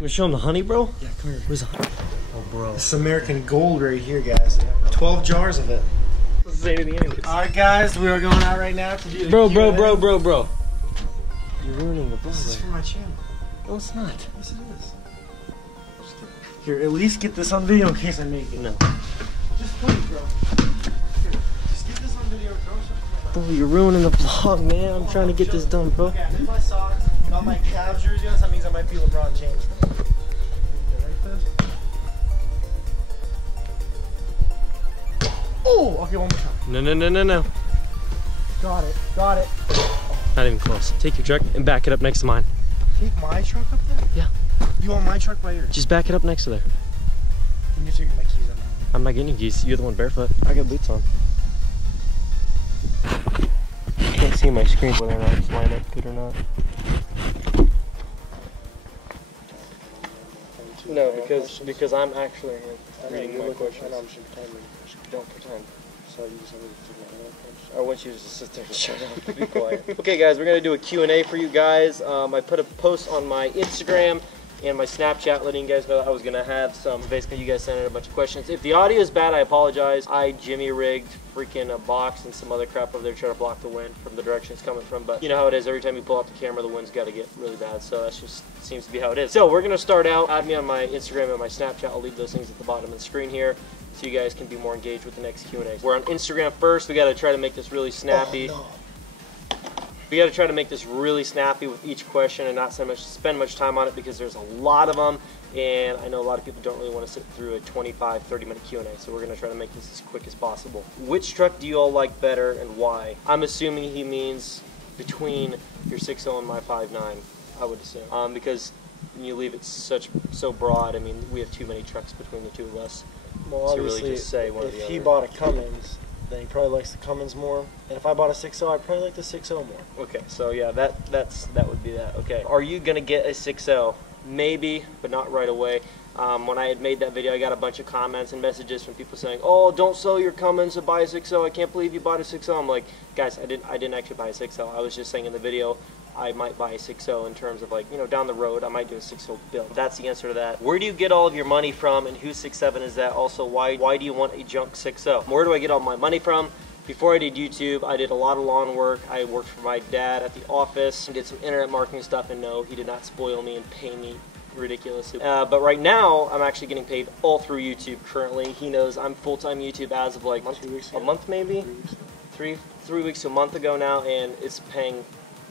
gonna show him the honey, bro? Yeah, come here. Where's the honey? Oh, bro. This is American gold right here, guys. 12 jars of it. Say anything anyways. Alright, guys, we are going out right now to do the Bro. Q&A. You're ruining the vlog. This is for my channel. No, it's not. Yes, it is. Here, at least get this on video in case I make it. No. Just please, bro. Here, just get this on video. Bro, you're ruining the vlog, man. I'm trying to get this done, bro. Okay, I made my socks. Got my Cavs jersey on, so that means I might be LeBron James. Oh, okay, one more time. No. Got it. Got it. Not even close. Take your truck and back it up next to mine. Take my truck up there? Yeah. You want my truck by yours? Just back it up next to there. And you're taking my keys out now. I'm not getting your keys. You're the one barefoot. I got boots on. Can't see my screen whether or not it's lined up good or not. No, because I'm actually reading my questions. Don't pretend. So you just have to figure out questions. I want you to just sit there and shut up. Be quiet. Okay, guys, we're gonna do a Q&A for you guys. I put a post on my Instagram and my Snapchat letting you guys know that I was gonna have some. Basically, you guys sent in a bunch of questions. If the audio is bad, I apologize. I Jimmy rigged freaking a box and some other crap over there trying to block the wind from the direction it's coming from. But you know how it is. Every time you pull out the camera, the wind's got to get really bad. So that's just seems to be how it is. So we're gonna start out. Add me on my Instagram and my Snapchat. I'll leave those things at the bottom of the screen here, so you guys can be more engaged with the next Q&A. We're on Instagram first. We got to try to make this really snappy. Oh, no. We got to try to make this really snappy with each question and not spend much time on it because there's a lot of them, and I know a lot of people don't really want to sit through a 25-30 minute Q&A, so we're going to try to make this as quick as possible. Which truck do you all like better and why? I'm assuming he means between your 6.0 and my 5.9, I would assume, because when you leave it so broad, I mean, we have too many trucks between the two of us. Well, to obviously, really just say one or the if other. he bought a Cummins, then he probably likes the Cummins more. And if I bought a 6.0, I'd probably like the 6.0 more. Okay, so yeah, that would be that. Okay, are you gonna get a 6.0? Maybe, but not right away. When I had made that video, I got a bunch of comments and messages from people saying, "Oh, don't sell your Cummins to buy a 6.0. I can't believe you bought a 6.0." I'm like, guys, I didn't actually buy a 6.0. I was just saying in the video I might buy a 6.0 in terms of, like, you know, down the road I might do a 6.0 build. That's the answer to that. Where do you get all of your money from, and whose 6.7 is that? Also, why do you want a junk 6.0? Where do I get all my money from? Before I did YouTube, I did a lot of lawn work. I worked for my dad at the office and did some internet marketing stuff, and no, he did not spoil me and pay me ridiculously. But right now, I'm actually getting paid all through YouTube currently. He knows I'm full-time YouTube as of like a month maybe? 3 weeks to a month ago now, and it's paying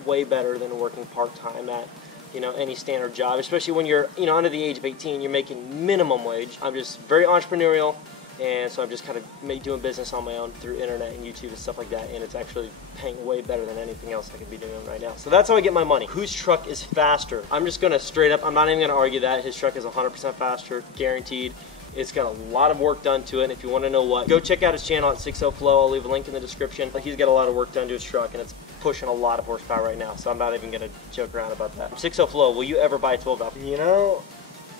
way better than working part-time at, you know, any standard job, especially when you're, you know, under the age of 18, you're making minimum wage. I'm just very entrepreneurial, and so I'm just kind of doing business on my own through internet and YouTube and stuff like that, and it's actually paying way better than anything else I could be doing right now. So that's how I get my money. Whose truck is faster? I'm just gonna straight up, I'm not even gonna argue that. His truck is 100% faster, guaranteed. It's got a lot of work done to it, and if you want to know what, go check out his channel at 6.0 Flow. I'll leave a link in the description. He's got a lot of work done to his truck, and it's pushing a lot of horsepower right now, so I'm not even going to joke around about that. 6.0 Flow, will you ever buy a 12 valve? You know,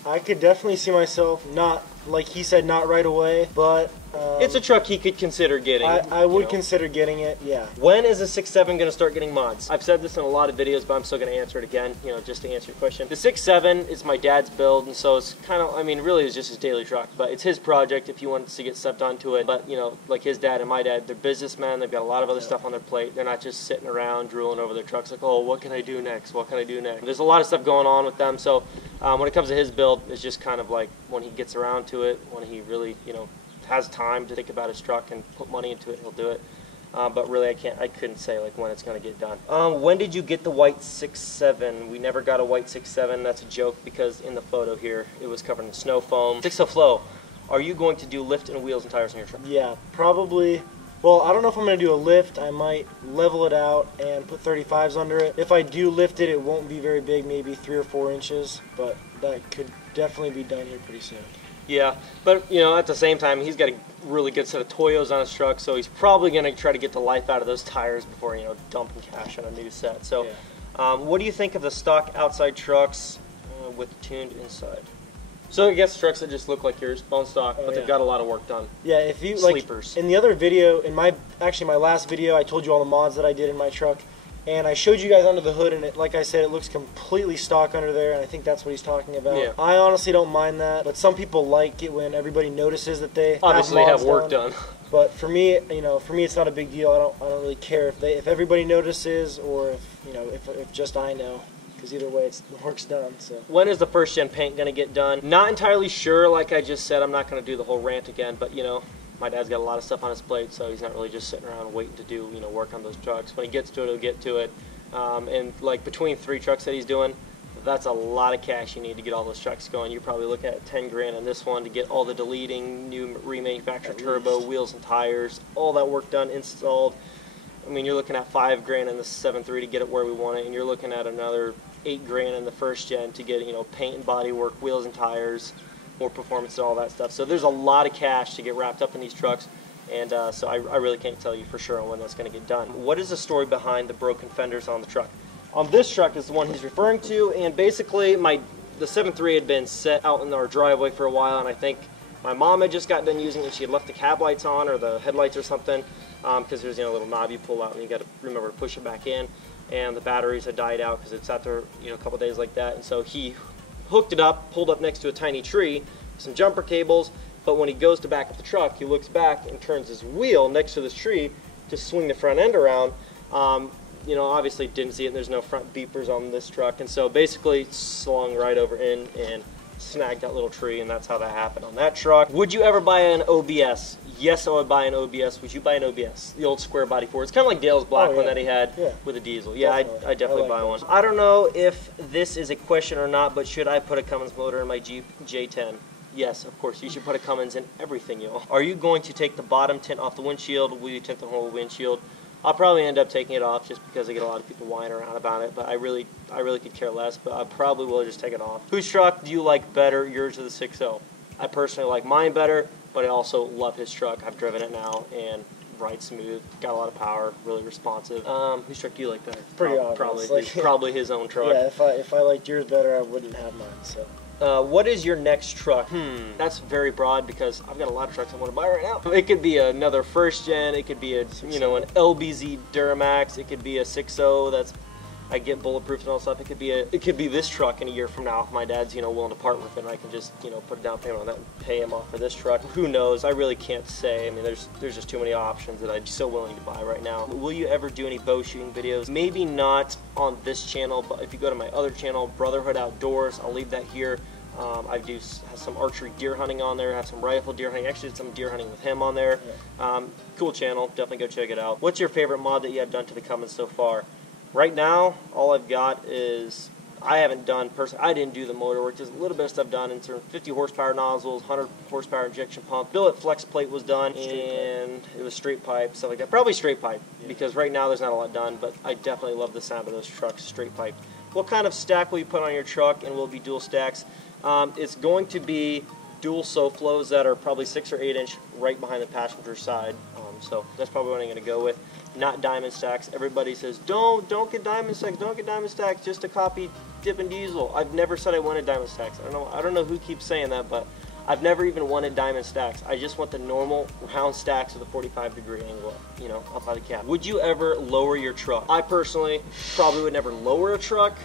I could definitely see myself not, like he said, not right away, but it's a truck he could consider getting. I would consider getting it, yeah. When is a 6.7 going to start getting mods? I've said this in a lot of videos, but I'm still going to answer it again, you know, just to answer your question. The 6.7 is my dad's build, and so it's kind of, I mean, really it's just his daily truck, but it's his project if he wants to get stepped onto it. But, you know, like his dad and my dad, they're businessmen, they've got a lot of other stuff on their plate. They're not just sitting around drooling over their trucks like, oh, what can I do next? What can I do next? There's a lot of stuff going on with them, so when it comes to his build, it's just kind of like when he gets around to it, when he really, you know, has time to think about his truck and put money into it, he'll do it. But really, I couldn't say like when it's gonna get done. When did you get the white 6.7? We never got a white 6.7. That's a joke because in the photo here, it was covered in snow foam. 6.0 Flow, are you going to do lift and wheels and tires on your truck? Yeah, probably. Well, I don't know if I'm gonna do a lift. I might level it out and put 35s under it. If I do lift it, it won't be very big, maybe 3 or 4 inches, but that could definitely be done here pretty soon. Yeah, but, you know, at the same time, he's got a really good set of Toyos on his truck, so he's probably going to try to get the life out of those tires before, you know, dumping cash on a new set. So, yeah. What do you think of the stock outside trucks with tuned inside? So I guess trucks that just look like yours, bone stock, but they've got a lot of work done. Yeah, if you sleepers. Like in the other video, in my last video, I told you all the mods that I did in my truck. And I showed you guys under the hood, and it, like I said, it looks completely stock under there, and I think that's what he's talking about. Yeah. I honestly don't mind that, but some people like it when everybody notices that they obviously have work done. But for me, it's not a big deal. I don't really care if everybody notices, or if just I know. Because either way, the work's done. So when is the first gen paint going to get done? Not entirely sure. Like I just said, I'm not going to do the whole rant again. But my dad's got a lot of stuff on his plate, so he's not really just sitting around waiting to do work on those trucks. When he gets to it, he'll get to it. And like between 3 trucks that he's doing, that's a lot of cash you need to get all those trucks going. You're probably looking at 10 grand on this one to get all the deleting, new remanufactured turbo, wheels and tires, all that work done, installed. I mean, you're looking at 5 grand in the 7.3 to get it where we want it, and you're looking at another 8 grand in the first gen to get paint and body work, wheels and tires, more performance and all that stuff. So there's a lot of cash to get wrapped up in these trucks, and so I really can't tell you for sure on when that's going to get done. What is the story behind the broken fenders on the truck? On this truck is the one he's referring to, and basically the 7.3 had been set out in our driveway for a while, and I think my mom had just got done using it. She had left the cab lights on or the headlights or something, because there's a little knob you pull out and you got to remember to push it back in, and the batteries had died out because it sat there a couple days like that, and so he hooked it up, pulled up next to a tiny tree, some jumper cables, but when he goes to back up the truck, he looks back and turns his wheel next to this tree to swing the front end around. Obviously didn't see it, and there's no front beepers on this truck, and so basically slung right over in and snagged that little tree, and that's how that happened on that truck. Would you ever buy an OBS? Yes, I would buy an OBS. Would you buy an OBS? The old square body Ford. It's kind of like Dale's black one that he had with a diesel. Yeah, I'd definitely buy one. I don't know if this is a question or not, but should I put a Cummins motor in my Jeep J10? Yes, of course. You should put a Cummins in everything, y'all. Are you going to take the bottom tint off the windshield? Will you tint the whole windshield? I'll probably end up taking it off just because I get a lot of people whining around about it, but I really could care less, but I probably will just take it off. Whose truck do you like better, yours or the 6.0? I personally like mine better, but I also love his truck. I've driven it now and rides smooth, got a lot of power, really responsive. Whose truck do you like better? Pretty obvious. Probably his own truck. Yeah, if I liked yours better, I wouldn't have mine, so. What is your next truck? That's very broad because I've got a lot of trucks I want to buy right now. It could be another first gen. It could be an LBZ Duramax. It could be a 6.0 that's I get bulletproof and all that stuff. It could be this truck in a year from now if my dad's willing to part with it, and I can just put a down payment on that and pay him off for this truck. Who knows? I really can't say. I mean, there's just too many options that I'd be so willing to buy right now. Will you ever do any bow shooting videos? Maybe not on this channel, but if you go to my other channel, Brotherhood Outdoors, I'll leave that here. I do have some archery deer hunting on there, have some rifle deer hunting, actually did some deer hunting with him on there. Cool channel, definitely go check it out. What's your favorite mod that you have done to the Cummins so far? Right now, all I've got is, I didn't do the motor work, just a little bit of stuff done, in 50 horsepower nozzles, 100 horsepower injection pump. Billet flex plate was done, and it was straight pipe, stuff like that. Probably straight pipe, because right now there's not a lot done, but I definitely love the sound of those trucks, straight pipe. What kind of stack will you put on your truck, and will it be dual stacks? It's going to be dual SoFlos that are probably 6 or 8 inch right behind the passenger side. So that's probably what I'm going to go with. Not diamond stacks. Everybody says, don't get diamond stacks, don't get diamond stacks, just to copy Dippin' Diesel. I've never said I wanted diamond stacks. I don't know who keeps saying that, but I've never even wanted diamond stacks. I just want the normal round stacks with a 45-degree angle, up out of the cab. Would you ever lower your truck? I personally probably would never lower a truck.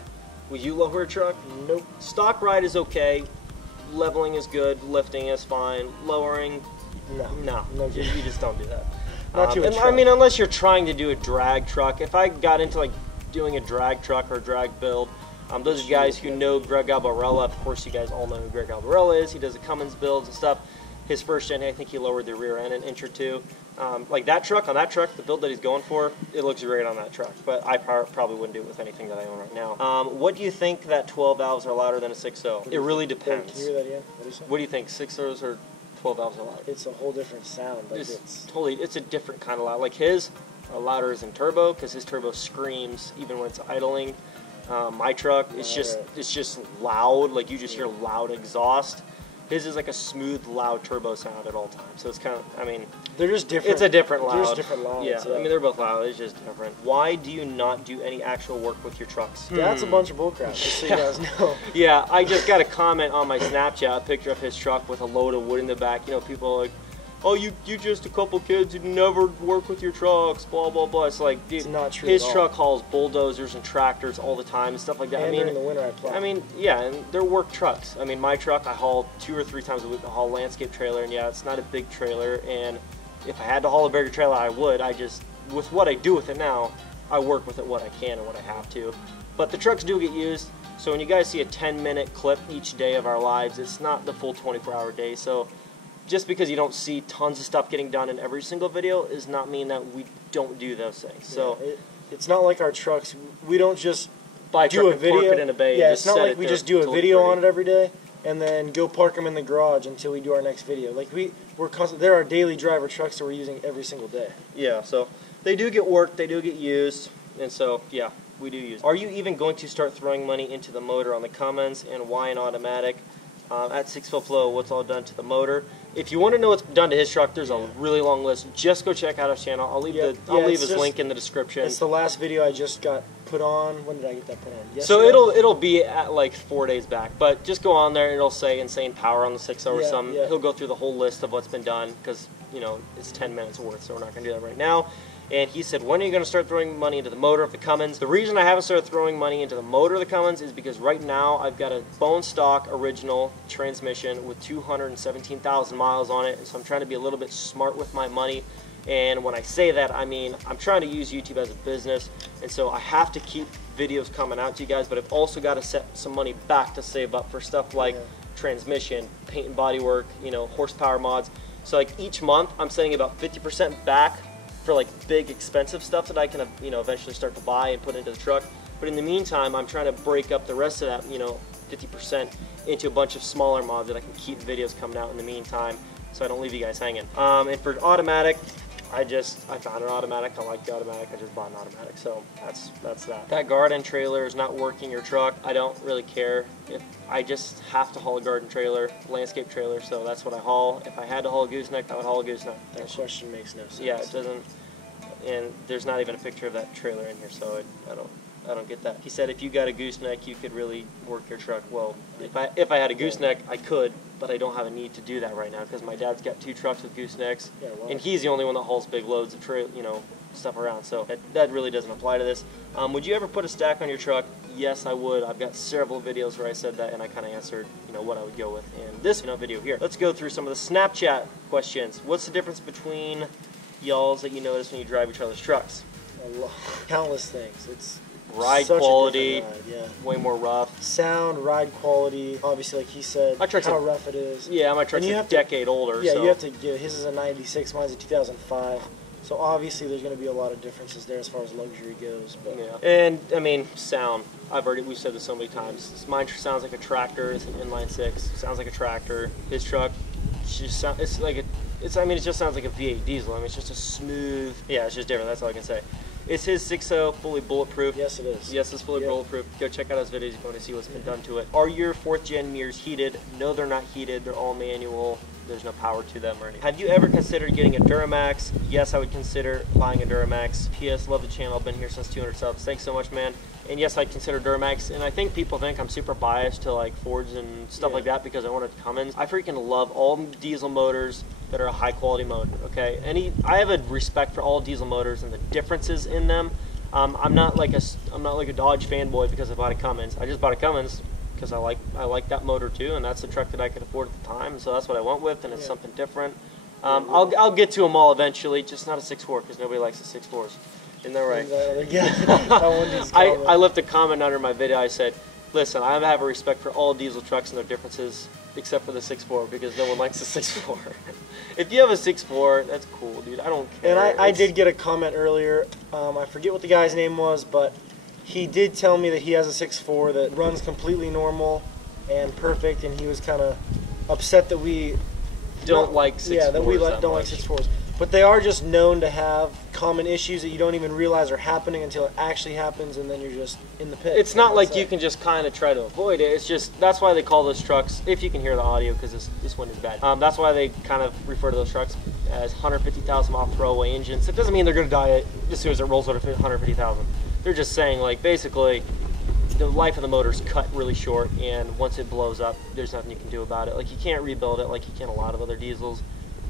Would you lower a truck? Nope. Stock ride is okay. Leveling is good. Lifting is fine. Lowering, no. You just don't do that. I mean, unless you're trying to do a drag truck. If I got into like doing a drag truck or a drag build, those are guys who know Greg Albarella. Of course, you guys all know who Greg Albarella is. He does the Cummins builds and stuff. His first gen, I think he lowered the rear end an inch or two. Like that truck, the build that he's going for, it looks great on that truck. But I probably wouldn't do it with anything that I own right now. What do you think that 12 valves are louder than a 6.0? It really depends. Can you hear that again? What do you think, 6.0s or 12 valves are louder? It's a whole different sound. Like it's a different kind of loud. Like his are louder as in turbo, because his turbo screams even when it's idling. My truck, it's just loud. Like you just hear loud exhaust. His is like a smooth, loud turbo sound at all times. So it's kind of, I mean, they're just different. It's a different loud. They're just different louds. Yeah, I mean, they're both loud. It's just different. Why do you not do any actual work with your trucks? That's a bunch of bullcrap, just so you guys know. Yeah, I just got a comment on my Snapchat, a picture of his truck with a load of wood in the back. People are like, oh, you just a couple kids who never work with your trucks, blah blah blah. It's like, dude, It's not true his at all. truck hauls bulldozers and tractors all the time and stuff like that. And I mean, during the winter I plow. I mean, yeah, and they're work trucks. I mean, my truck I haul 2 or 3 times a week. I haul landscape trailer, and yeah, it's not a big trailer. And if I had to haul a bigger trailer, I would. I just, with what I do with it now, I work with it what I can and what I have to. But the trucks do get used. So when you guys see a 10-minute clip each day of our lives, it's not the full 24-hour day. So just because you don't see tons of stuff getting done in every single video is not mean that we don't do those things. So it's not like our trucks. We don't just buy a do truck a and park video. it in a bay. Yeah, and it's just not set like it we there just do a till it's video pretty. on it every day and then go park them in the garage until we do our next video. Like we're constant. They're our daily driver trucks that we're using every single day. Yeah, so they do get worked, they do get used, and so yeah, we do use. Are you even going to start throwing money into the motor on the Cummins, and why an automatic? At 6 Flow, what's all done to the motor? If you want to know what's done to his truck, there's a really long list. Just go check out his channel. I'll leave his link in the description. It's the last video I just got put on. When did I get that put on? Yesterday? So it'll be at like 4 days back, but just go on there and it'll say insane power on the 6.0 or something. He'll go through the whole list of what's been done because, you know, it's 10 minutes worth, so we're not going to do that right now. And he said, when are you going to start throwing money into the motor of the Cummins? The reason I haven't started throwing money into the motor of the Cummins is because right now I've got a bone stock original transmission with 217,000 miles on it, and so I'm trying to be a little bit smart with my money. And when I say that, I mean I'm trying to use YouTube as a business, and so I have to keep videos coming out to you guys, but I've also got to set some money back to save up for stuff like transmission, paint and body work, you know, horsepower mods. So like each month I'm setting about 50% back for like big expensive stuff that I can, you know, eventually start to buy and put into the truck. But in the meantime, I'm trying to break up the rest of that, you know, 50% into a bunch of smaller mods that I can keep videos coming out in the meantime, so I don't leave you guys hanging. And for automatic, I found an automatic. I like the automatic. I just bought an automatic. So that's that. That garden trailer is not working your truck. I don't really care. If I just have to haul a garden trailer, landscape trailer, so that's what I haul. If I had to haul a gooseneck, I would haul a gooseneck. That question makes no sense. Yeah, it doesn't. And there's not even a picture of that trailer in here, so I don't get that. He said if you got a gooseneck, you could really work your truck. Well, if I had a gooseneck, I could, but I don't have a need to do that right now because my dad's got 2 trucks with goosenecks, and he's the only one that hauls big loads of stuff around. So that really doesn't apply to this. Would you ever put a stack on your truck? Yes, I would. I've got several videos where I said that, and I kind of answered, you know, what I would go with in this video here. Let's go through some of the Snapchat questions. What's the difference between y'alls that you notice when you drive each other's trucks? Countless things. It's ride such quality, a different ride, way more rough. Sound, ride quality, obviously like he said, how rough it is. Yeah, my truck's a decade older. Yeah, so. you have to give, his is a 96, mine's a 2005. So obviously there's going to be a lot of differences there as far as luxury goes. But. Yeah. And I mean, sound. We've said this so many times. Mine sounds like a tractor. It's an inline 6. Sounds like a tractor. His truck, it just sounds like a V8 diesel. I mean, it's just a smooth. Yeah, it's just different. That's all I can say. Is his 6.0 fully bulletproof? Yes, it is. Yes, it's fully bulletproof. Go check out his videos if you want to see what's been done to it. Are your 4th gen mirrors heated? No, they're not heated. They're all manual. There's no power to them or anything. Have you ever considered getting a Duramax? Yes, I would consider buying a Duramax. P.S. Love the channel. I've been here since 200 subs. Thanks so much, man. And yes, I'd consider Duramax. And I think people think I'm super biased to like Fords and stuff like that because I want a Cummins. I freaking love all diesel motors that are a high quality motor. Okay, I have a respect for all diesel motors and the differences in them. I'm not like a Dodge fanboy because I bought a Cummins. I just bought a Cummins because I like that motor too, and that's the truck that I could afford at the time, so that's what I went with, and it's something different. I'll get to them all eventually, just not a 6.4 because nobody likes the 6.4s. Isn't that right? Yeah. I left a comment under my video. I said, listen, I have a respect for all diesel trucks and their differences except for the 6.4 because no one likes the 6.4. If you have a 6.4, that's cool, dude. I don't care. And I did get a comment earlier. I forget what the guy's name was, but he did tell me that he has a 6.4 that runs completely normal and perfect, and he was kind of upset that we don't like 6.4s. Yeah, that we don't like 6.4s. But they are just known to have common issues that you don't even realize are happening until it actually happens, and then you're just in the pit. It's not like you can just kind of try to avoid it. It's just, that's why they call those trucks, if you can hear the audio because this one is bad, that's why they kind of refer to those trucks as 150,000 mile throwaway engines. It doesn't mean they're going to die as soon as it rolls over 150,000. They're just saying, like, basically, the life of the motor's cut really short, and once it blows up, there's nothing you can do about it. Like, you can't rebuild it like you can a lot of other diesels.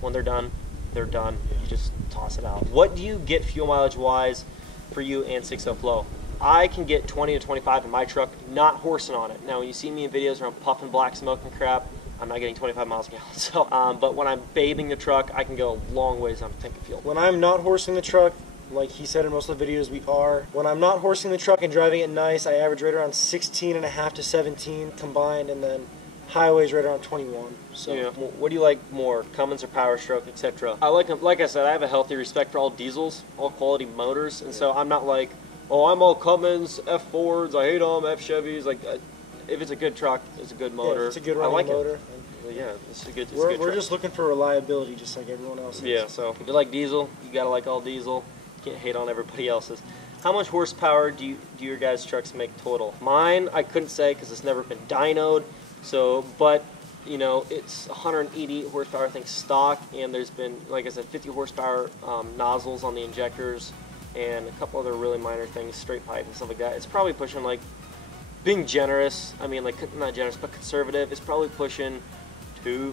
When they're done, they're done. You just toss it out. What do you get fuel mileage wise for you and 6.0 flow? I can get 20 to 25 in my truck, not horsing on it. Now, when you see me in videos where I'm puffing black smoke and crap, I'm not getting 25 miles a gallon. So, but when I'm bathing the truck, I can go a long ways on a tank of fuel. When I'm not horsing the truck, like he said in most of the videos, we are. When I'm not horsing the truck and driving it nice, I average right around 16.5 to 17 combined, and then highways right around 21. So yeah. What do you like more, Cummins or Powerstroke, etc.? I like them. Like I said, I have a healthy respect for all diesels, all quality motors, and so I'm not like, oh, I'm all Cummins, F4s, I hate them, F Chevys. Like, if it's a good truck, it's a good motor. Yeah, it's a good running motor. Well, yeah, it's a good. We're just looking for reliability, just like everyone else is. Yeah. So if you like diesel, you gotta like all diesel. You can't hate on everybody else's. How much horsepower do your guys' trucks make total? Mine, I couldn't say because it's never been dynoed. So, but you know, it's 188 horsepower, I think, stock, and there's been, like I said, 50 horsepower nozzles on the injectors, and a couple other really minor things, straight pipe and stuff like that. It's probably pushing, like, being generous, I mean, like, not generous, but conservative, it's probably pushing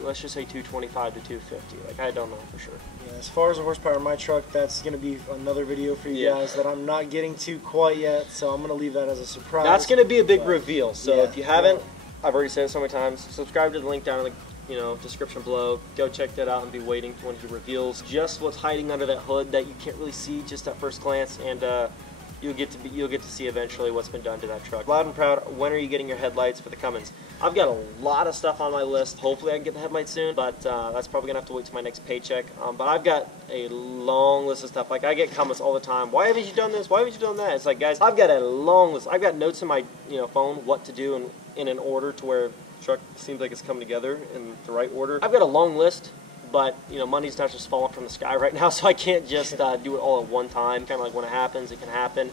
let's just say 225 to 250. Like, I don't know for sure. Yeah, as far as the horsepower in my truck, that's going to be another video for you guys that I'm not getting to quite yet, so I'm going to leave that as a surprise. That's going to be a big reveal, so if you haven't, I've already said it so many times, subscribe to the link down in the description below. Go check that out and be waiting when he reveals just what's hiding under that hood that you can't really see just at first glance, and you'll get to see eventually what's been done to that truck. Loud and proud, when are you getting your headlights for the Cummins? I've got a lot of stuff on my list. Hopefully I can get the headlights soon, but that's probably going to have to wait till my next paycheck. But I've got a long list of stuff. Like, I get comments all the time, why haven't you done this? Why haven't you done that? It's like, guys, I've got a long list. I've got notes in my phone what to do in an order to where the truck seems like it's coming together in the right order. I've got a long list, but money's not just falling from the sky right now, so I can't just do it all at one time. Kind of like when it happens, it can happen.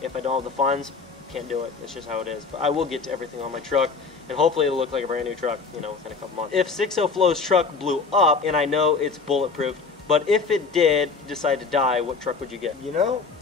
If I don't have the funds, can't do it. It's just how it is. But I will get to everything on my truck, and hopefully it'll look like a brand new truck, within a couple months. If 6.0 Flow's truck blew up, and I know it's bulletproof, but if it did decide to die, what truck would you get?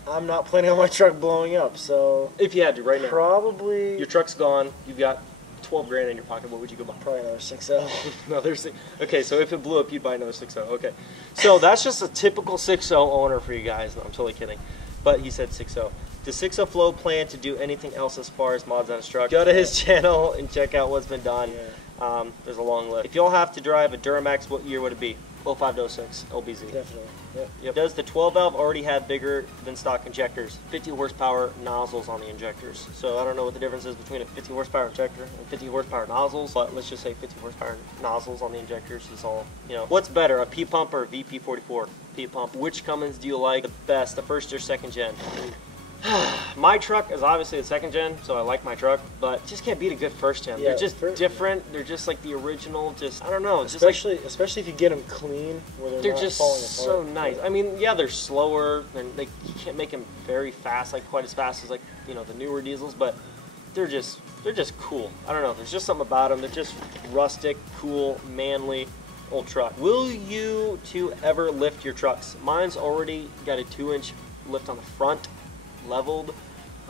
I'm not planning on my truck blowing up, so if you had to right now, probably your truck's gone. You've got 12 grand in your pocket. What would you go buy? Probably another 6.0. Okay, so if it blew up, you'd buy another 6.0. Okay, so that's just a typical 6.0 owner for you guys. No, I'm totally kidding, but he said 6.0. Does 6.0 Flow plan to do anything else as far as mods on his truck? Go to his channel and check out what's been done. Yeah. There's a long list. If y'all have to drive a Duramax, what year would it be? 05 to 06, LBZ. Definitely. Yep. Does the 12 valve already have bigger than stock injectors? 50 horsepower nozzles on the injectors. So I don't know what the difference is between a 50 horsepower injector and 50 horsepower nozzles, but let's just say 50 horsepower nozzles on the injectors is all, What's better, a P pump or a VP44? P pump. Which Cummins do you like the best, the first or second gen? My truck is obviously the second gen, so I like my truck, but just can't beat a good first gen. They're just different. They're just like the original. I don't know. Especially if you get them clean, where they're not just falling apart. so nice. I mean, yeah, they're slower. You can't make them very fast, like quite as fast as the newer diesels, but they're just cool. I don't know. There's just something about them. They're just rustic, cool, manly. Old truck. Will you two ever lift your trucks? Mine's already got a 2-inch lift on the front, leveled.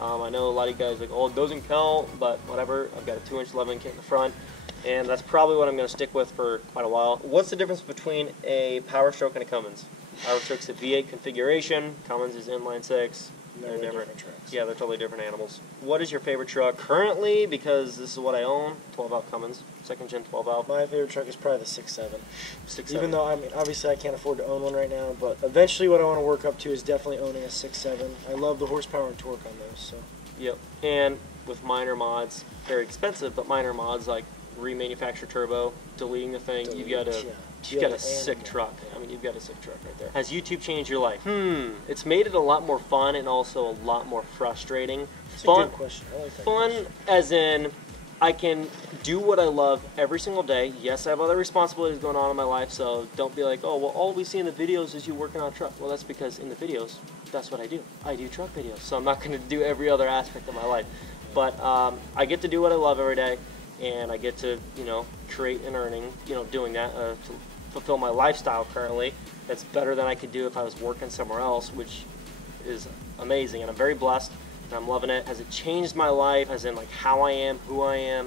I know a lot of you guys are like, oh, it doesn't count, but whatever. I've got a 2-inch leveling kit in the front, and that's probably what I'm going to stick with for quite a while. What's the difference between a Powerstroke and a Cummins? Powerstroke's a V8 configuration, Cummins is inline 6. They're different trucks. Yeah, they're totally different animals. What is your favorite truck currently? Because this is what I own. 12 valve Cummins, second gen 12 valve. My favorite truck is probably the 6.7. 6.7. Even though obviously I can't afford to own one right now, but eventually what I want to work up to is definitely owning a 6.7. I love the horsepower and torque on those. So. Yep. And with minor mods, very expensive, but minor mods like remanufacture turbo, deleting the thing, you've got a sick truck. I mean, you've got a sick truck right there. Has YouTube changed your life? It's made it a lot more fun and also a lot more frustrating. That's a good question. I like that question. As in, I can do what I love every single day. Yes, I have other responsibilities going on in my life, so don't be like, oh, well, all we see in the videos is you working on a truck. Well, that's because in the videos, that's what I do. I do truck videos, so I'm not going to do every other aspect of my life. But I get to do what I love every day, and I get to, create an earning, doing that to fulfill my lifestyle currently. That's better than I could do if I was working somewhere else, which is amazing, and I'm very blessed, and I'm loving it. Has it changed my life, as in like how I am, who I am?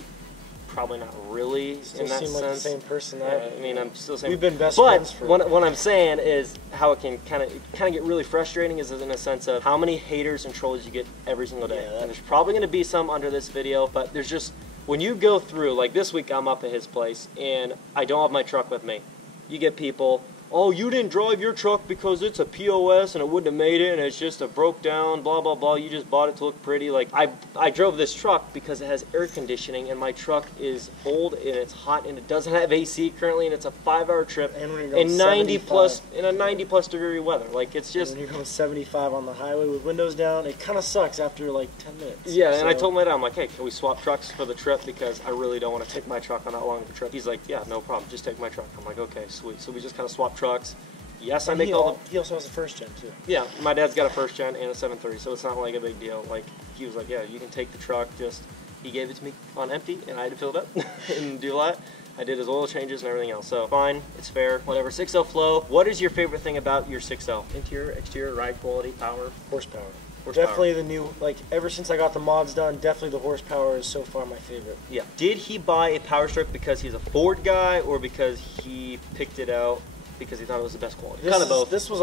probably not really Still in that seem sense. like the same person. Yeah, I mean, I'm still saying we've been best friends for. But what I'm saying is how it can kind of get really frustrating is in a sense of how many haters and trolls you get every single day. Yeah, and there's probably going to be some under this video, but there's just, when you go through, like this week I'm up at his place and I don't have my truck with me. You get people, oh, you didn't drive your truck because it's a POS and it wouldn't have made it and it's just a broke down, blah, blah, blah. You just bought it to look pretty. Like, I drove this truck because it has air conditioning and my truck is old and it's hot and it doesn't have AC currently and it's a 5-hour trip And when you're in going 90 plus, 75. in a 90 plus degree weather. Like, it's just. And when you're going 75 on the highway with windows down, it kind of sucks after like 10 minutes. Yeah, and I told my dad, I'm like, hey, can we swap trucks for the trip because I really don't want to take my truck on that long of a trip. He's like, yeah, no problem, just take my truck. I'm like, okay, sweet. So we just kind of swapped trucks. Yes, I make all the... He also has a first gen too. Yeah, my dad's got a first gen and a 730, so it's not like a big deal. Like, he was like, yeah, you can take the truck, just... He gave it to me on empty, and I had to fill it up and do that. I did his oil changes and everything else, so fine, it's fair, whatever. 6L flow. What is your favorite thing about your 6L? Interior, exterior, ride quality, power? Horsepower. Horsepower. Definitely the new, like, ever since I got the mods done, definitely the horsepower is so far my favorite. Yeah. Did he buy a Powerstroke because he's a Ford guy, or because he picked it out because he thought it was the best quality? Kind of both. This was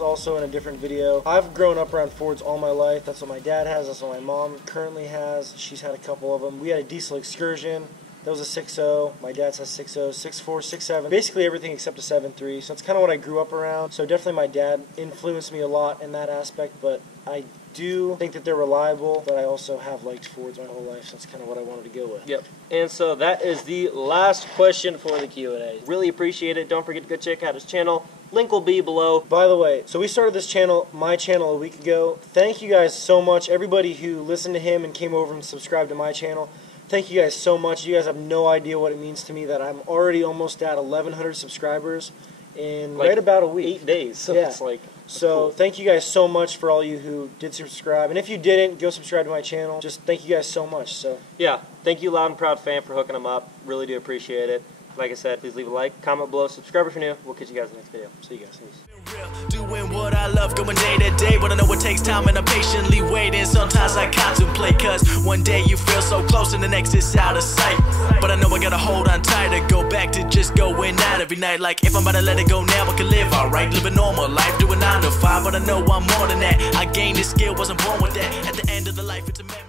also in a different video. I've grown up around Fords all my life. That's what my dad has. That's what my mom currently has. She's had a couple of them. We had a diesel Excursion. That was a 6.0. My dad's has 6.0, 6.4, 6.7. Basically everything except a 7.3. So that's kind of what I grew up around. So definitely my dad influenced me a lot in that aspect. But I do think that they're reliable. But I also have liked Fords my whole life. So that's kind of what I wanted to go with. Yep. And so that is the last question for the Q&A. Really appreciate it. Don't forget to go check out his channel. Link will be below. By the way, so we started this channel, my channel, a week ago. Thank you guys so much. Everybody who listened to him and came over and subscribed to my channel. Thank you guys so much. You guys have no idea what it means to me that I'm already almost at 1,100 subscribers in Like right about a week. 8 days. So Yeah. it's like... So cool. thank you guys so much for all you who did subscribe. And if you didn't, go subscribe to my channel. Just thank you guys so much. So Yeah. Thank you, Loud and Proud fam, for hooking them up. Really do appreciate it. Like I said, please leave a like, comment below, subscribe if you're new. We'll catch you guys in the next video. See you guys. Doing what I love, going day to day, but I know it takes time and I'm patiently waiting. Sometimes I contemplate, cause one day you feel so close and the next is out of sight. But I know I gotta hold on tight to go back to just going out every night. Like if I'm about to let it go now, I can live alright, live a normal life, doing 9 to 5. But I know I'm more than that. I gained this skill, wasn't born with that. At the end of the life, it's a memory.